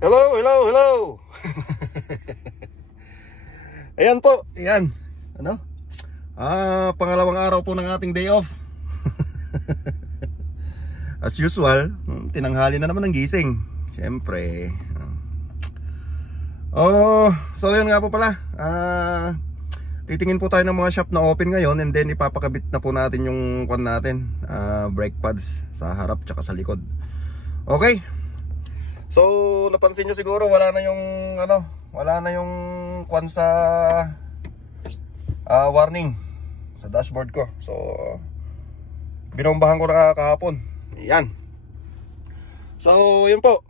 Hello, hello, hello. Ayan po, ayan. Ano? Pangalawang araw po ng ating day off. As usual, tinanghali na naman ng gising. Siyempre. So yun nga po pala. Titingin po tayo ng mga shop na open ngayon, and then ipapakabit na po natin yung kwan natin, brake pads sa harap tsaka sa likod. Okay. So napansin nyo siguro wala na yung kwan sa warning sa dashboard ko. So binombahan ko na kahapon. Yan. So yun po.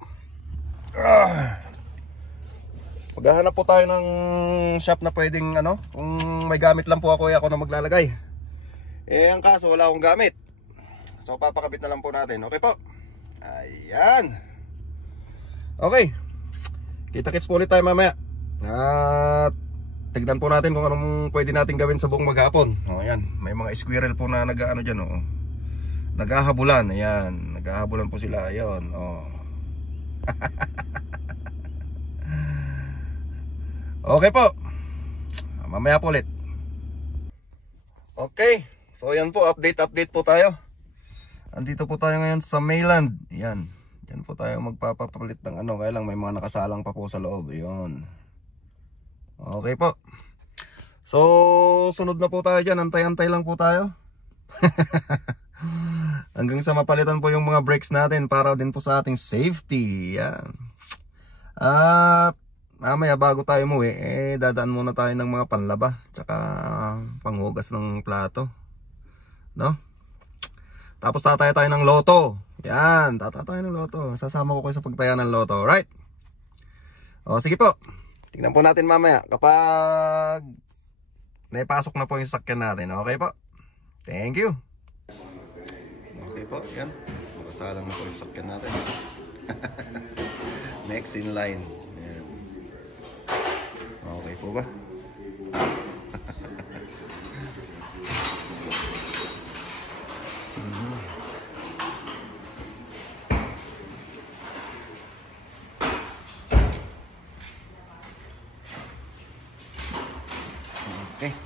Maghahanap po tayo ng shop na pwedeng kung may gamit lang po ako na maglalagay. Ang kaso wala akong gamit. So papakabit na lang po natin. Okay po. Ayan. Okay. Kita-kits po ulit tayo mamaya. At tignan po natin kung anong pwede natin gawin sa buong maghapon. Ayan. May mga squirrel po na nag-ano dyan. Naghahabulan. Ayan. Naghahabulan po sila. Ayan. Okay po. Mamaya po ulit. Okay. So yan po. Update po tayo. Andito po tayo ngayon sa Mayland. Ayan. Yan po tayo magpapapalit ng kaya lang may mga nakasalang pa po sa loob. Ayun. Okay po. So sunod na po tayo dyan. Antay-antay lang po tayo. Hanggang sa mapalitan po yung mga brakes natin para din po sa ating safety. Yan. At mamaya bago tayo umuwi, dadaan muna tayo ng mga panlaba tsaka panghugas ng plato, no? Tapos tataya tayo ng loto. Yan, tataya tayo ng loto. Sasama ko kayo sa pagtaya ng loto, right? Sige po. Tingnan po natin mamaya kapag naipasok na po yung sakyan natin. Okay po. Thank you. Okay po, yan. Makasalang na po yung sakyan natin. Next in line. Yan. Okay po ba? Okay.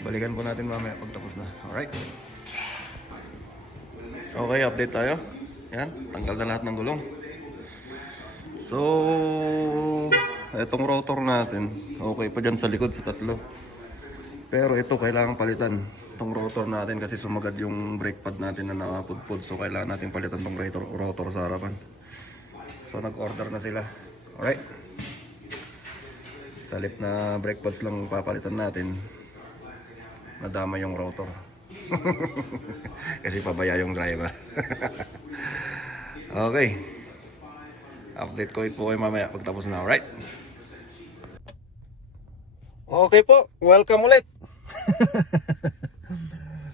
Balikan po natin mamaya pag tapos na. Alright. Okay, update tayo. Yan, tanggal na lahat ng gulong. So itong rotor natin okay pa dyan sa likod sa tatlo. Pero ito kailangan palitan. Itong rotor natin kasi sumagad yung brake pad natin na nakapudpud. So kailangan natin palitan itong rotor sa harapan. So nag-order na sila. Alright. Sa lip na brake pads lang papalitan natin, nadama yung rotor. Kasi pabaya yung driver. Okay. Update ko po kayo mamaya pagtapos na, alright? Okay po, welcome ulit.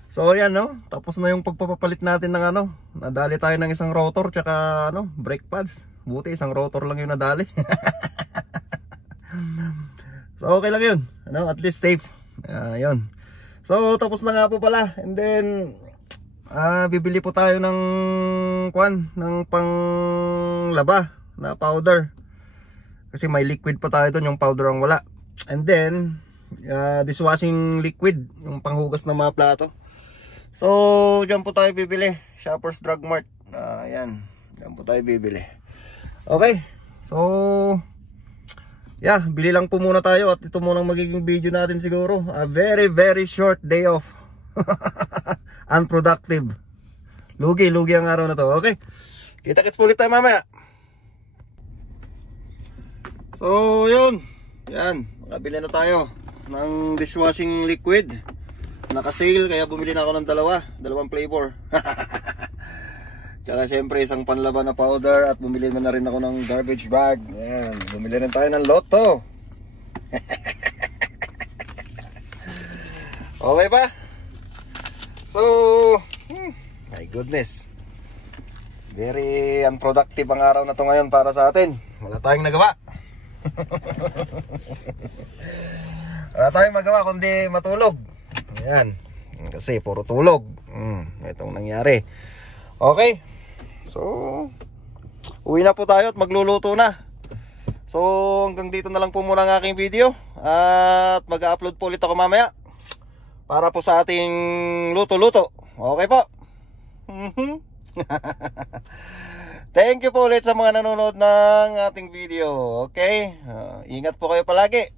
So yan tapos na yung pagpapalit natin ng nadali tayo ng isang rotor tsaka brake pads. Buti isang rotor lang yung nadali. So okay lang yun, at least safe. Yun. So tapos na nga po pala. And then bibili po tayo ng panglaba na powder. Kasi may liquid pa tayo doon, yung powder ang wala. And then dishwashing liquid, yung panghugas ng mga plato. So dyan po tayo bibili, Shoppers Drug Mart. Yan, dyan po tayo bibili. Okay. So yeah, bili lang po muna tayo at ito muna magiging video natin siguro. A very very short day off. Unproductive. Lugi ang araw na to. Okay. Kita-kits po ulit tayo mamaya. So yun. Yan, nakabili na tayo ng dishwashing liquid. Naka-sale kaya bumili na ako ng dalawang flavor. Tsaka syempre isang panlaban na powder at bumili na rin ako ng garbage bag. Ayan, bumili rin tayo ng loto. Okay ba? So, my goodness. Very unproductive ang araw na to ngayon para sa atin. Wala tayong nagawa. Wala tayong magawa kundi matulog. Ayan, kasi puro tulog. Itong nangyari. Okay. So uwi na po tayo at magluluto na. So hanggang dito na lang po muna ang aking video. At mag-upload po ulit ako mamaya para po sa ating luto-luto. Okay po. Thank you po ulit sa mga nanonood ng ating video. Okay, ingat po kayo palagi.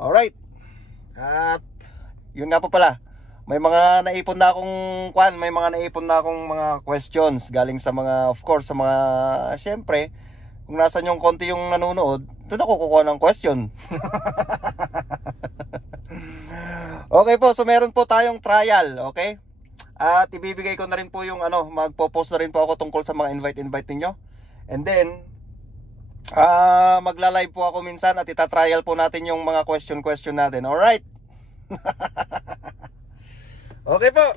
Alright. At yun nga po pala, may mga naipon na akong mga questions galing sa mga, of course, sa mga, syempre, kung nasan yung konti yung nanonood, doon ako kukuha ng question. Okay po, so meron po tayong trial, okay? At ibibigay ko na rin po yung magpo-post na rin po ako tungkol sa mga invite ninyo. And then magla-live po ako minsan at ita-trial po natin yung mga question natin. Alright. Okay po.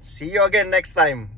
See you again next time.